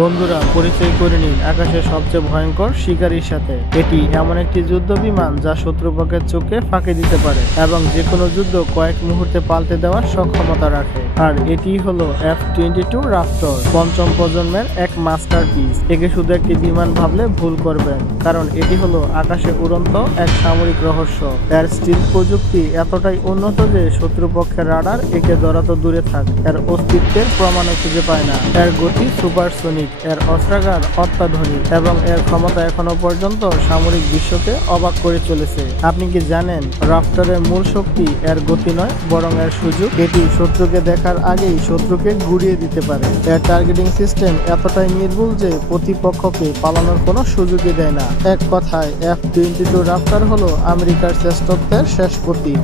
বন্ধুরা, পরিচয় করে নিন আকাশের সবচেয়ে ভয়ঙ্কর শিকারীর সাথে। এটি এমন একটি যুদ্ধ বিমান যা শত্রুপক্ষের চোখে ফাঁকি দিতে পারে এবং যে কোনো যুদ্ধ কয়েক মুহূর্তে পাল্টে দেওয়ার সক্ষমতা রাখে। আর এটি হলো F-22 রাপ্টর, পঞ্চম প্রজন্মের এক মাস্টারপিস। একে শুধু একটি বিমান ভাবলে ভুল করবেন, কারণ এটি হলো আকাশে উড়ন্ত এক সামরিক রহস্য। এর স্টিল প্রযুক্তি এতটাই উন্নত যে শত্রুপক্ষের রাডার একে ধরা তো দূরে থাক, এর অস্তিত্বের প্রমাণও খুঁজে পায় না। এর গতি সুপারসোনিক, এর অস্ত্রাগার অত্যাধুনিক এবং এর ক্ষমতা এখনো পর্যন্ত সামরিক বিশ্বকে অবাক করে চলেছে। আপনি কি জানেন, রাপ্টরের মূল শক্তি এর গতি নয়, বরং এর সুযোগ। এটি শত্রুকে দেখার আগেই শত্রুকে গুড়িয়ে দিতে পারে। এর টার্গেটিং সিস্টেম এতটাই নির্ভুল যে প্রতিপক্ষকে পালানোর কোনো সুযোগই দেয় না। এক কথায় F-22 রাপ্টর হলো আমেরিকার শ্রেষ্ঠত্বের শেষ প্রতীক।